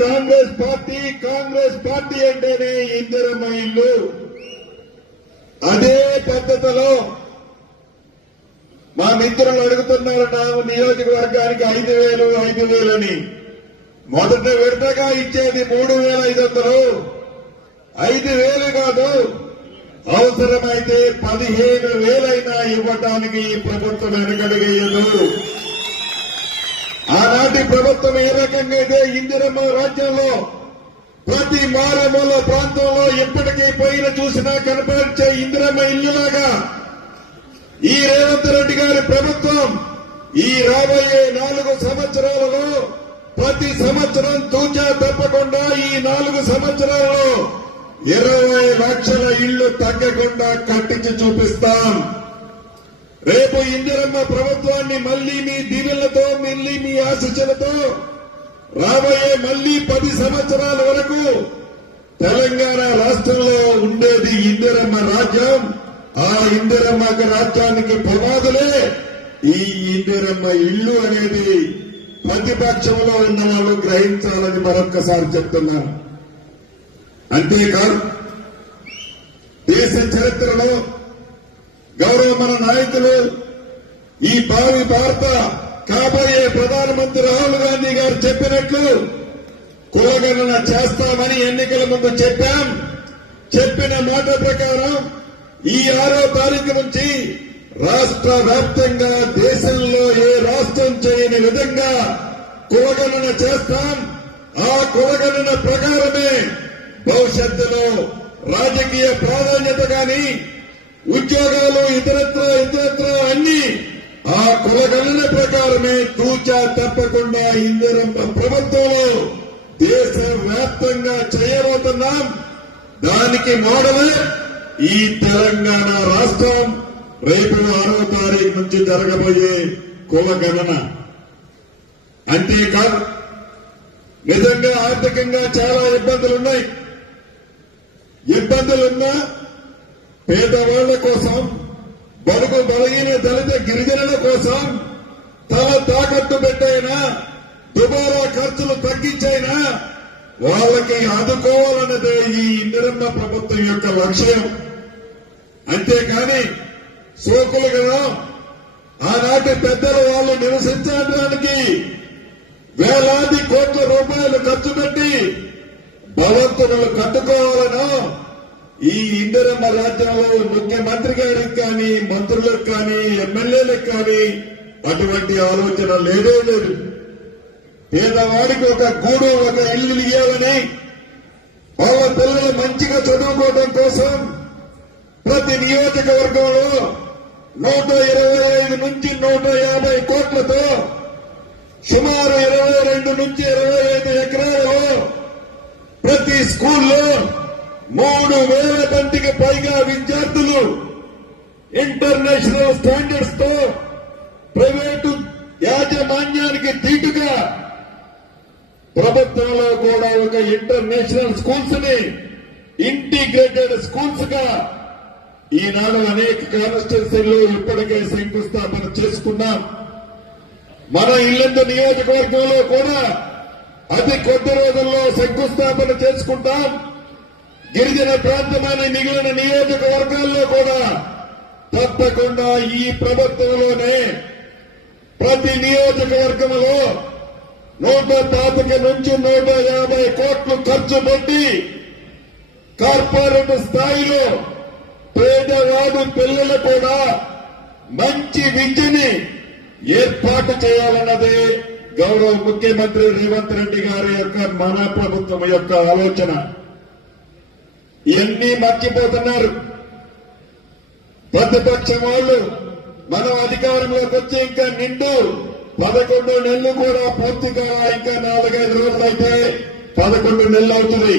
Congress party అంటేనే ఇందిరమ్మ ఇల్లు. అదే పద్ధతిలో మా మిత్రులు అడుగుతున్నారు నియోజకవర్గానికి 5,000 అని. మొదట విడతగా ఇచ్చేది 3,500, 5,000 కాదు, అవసరమైతే 15,000 ఇవ్వటానికి ఈ ప్రభుత్వం వెనకడిగేయదు. ఆనాటి ప్రభుత్వం ఏ రకంగా అయితే ఇందిరమ్మ రాజ్యంలో ప్రతి మారుమూల ప్రాంతంలో ఎప్పటికీ పోయిన చూసినా కనపరిచే ఇందిరమ్మ ఇల్లులాగా ఈ రేవంత్ రెడ్డి గారి ప్రభుత్వం ఈ రాబోయే 4 సంవత్సరాలలో ప్రతి సంవత్సరం తూచా తప్పకుండా ఈ 4 సంవత్సరాలలో 20 లక్షల ఇళ్లు తగ్గకుండా కట్టించి చూపిస్తాం. రేపు ఇందిరమ్మ ప్రభుత్వాన్ని మళ్లీ మీ దీవెనలతో, మళ్లీ మీ ఆశీస్సులతో రాబోయే మళ్లీ 10 సంవత్సరాల వరకు తెలంగాణ రాష్ట్రంలో ఉండేది ఇందిరమ్మ రాజ్యం. ఆ ఇందిరమ్మ రాజ్యానికి ప్రమాదులే ఈ ఇందిరమ్మ ఇల్లు అనేది ప్రతిపక్షంలో ఉన్న వాళ్ళు గ్రహించాలని మరొక్కసారి చెప్తున్నాను. అంతేకాదు, దేశ చరిత్రలో గౌరవ మన నాయకులు ఈ భావి భారత కాబోయే ప్రధానమంత్రి రాహుల్ గాంధీ గారు చెప్పినట్లు కులగణన చేస్తామని ఎన్నికల ముందు చెప్పాం. చెప్పిన మాట ప్రకారం ఈ 6వ తారీఖు నుంచి రాష్ట్ర వ్యాప్తంగా దేశంలో ఏ రాష్ట్రం చేయని విధంగా కులగణన చేస్తాం. ఆ కులగణన ప్రకారమే భవిష్యత్తులో రాజకీయ ప్రాధాన్యత గాని, ఉద్యోగాలు ఇతరత్ర అన్ని ఆ కులగణన ప్రకారమే తూచా తప్పకుండా ఇందిరమ్మ ప్రభుత్వంలో దేశ వ్యాప్తంగా చేయబోతున్నాం. దానికి మోడలే ఈ తెలంగాణ రాష్ట్రం. రేపు 6వ తారీఖు నుంచి జరగబోయే కులగణన. అంతేకాదు, నిజంగా ఆర్థికంగా చాలా ఇబ్బందులున్నాయి. ఇబ్బందులున్నా పేదవాళ్ల కోసం, బడుగు బలహీన దళిత గిరిజనుల కోసం తల తాకట్టు పెట్టైనా, దుబారా ఖర్చులు తగ్గించైనా వాళ్ళకి ఆదుకోవాలన్నదే ఈ ఇందిరమ్మ ప్రభుత్వం యొక్క లక్ష్యం. అంతేకాని సోకులు కదా ఆనాటి పెద్దలు వాళ్ళు నివసించడానికి వేలాది కోట్ల రూపాయలు ఖర్చు పెట్టి భవంతులు కట్టుకోవాలనో ఈ ఇందిరమ్మ రాజ్యంలో ముఖ్యమంత్రి గారికి కానీ, మంత్రులకు కానీ, ఎమ్మెల్యేలకు కానీ అటువంటి ఆలోచన లేదే లేదు. పేదవాడికి ఒక గూడు, ఒక ఇల్లు ఇవ్వాలని, వాళ్ళ పిల్లలు మంచిగా చదువుకోవడం కోసం ప్రతి నియోజకవర్గంలో 125 నుంచి 150 కోట్లతో సుమారు 22 నుంచి 25 ఎకరాలలో ప్రతి స్కూల్లో 3,000 మందికి పైగా విద్యార్థులు ఇంటర్నేషనల్ స్టాండర్డ్స్ తో ప్రైవేటు యాజమాన్యానికి దీటుగా ప్రభుత్వంలో కూడా ఒక ఇంటర్నేషనల్ స్కూల్స్ ని ఇంటిగ్రేటెడ్ స్కూల్స్ గా ఈనాడు అనేక కాన్స్టిట్యూన్సీల్లో ఇప్పటికే శంకుస్థాపన చేసుకున్నాం. మన ఇల్లందు నియోజకవర్గంలో కూడా అతి కొద్ది రోజుల్లో శంకుస్థాపన చేసుకుంటాం. గిరిజన ప్రాంతమైన మిగిలిన నియోజకవర్గాల్లో కూడా తప్పకుండా ఈ ప్రభుత్వంలోనే ప్రతి నియోజకవర్గంలో 125 నుంచి 150 కోట్లు ఖర్చు పెట్టి కార్పొరేట్ స్థాయిలో పేదవాడు పిల్లలు కూడా మంచి విద్యని ఏర్పాటు చేయాలన్నదే గౌరవ ముఖ్యమంత్రి రేవంత్ రెడ్డి గారి యొక్క మన ప్రభుత్వం యొక్క ఆలోచన. ఇవన్నీ మర్చిపోతున్నారు ప్రతిపక్షం వాళ్ళు. మనం అధికారంలోకి వచ్చి ఇంకా నిండు 11 నెలలు కూడా పూర్తిగా ఇంకా 4-5 రోజులైతే 11 నెలలు అవుతుంది.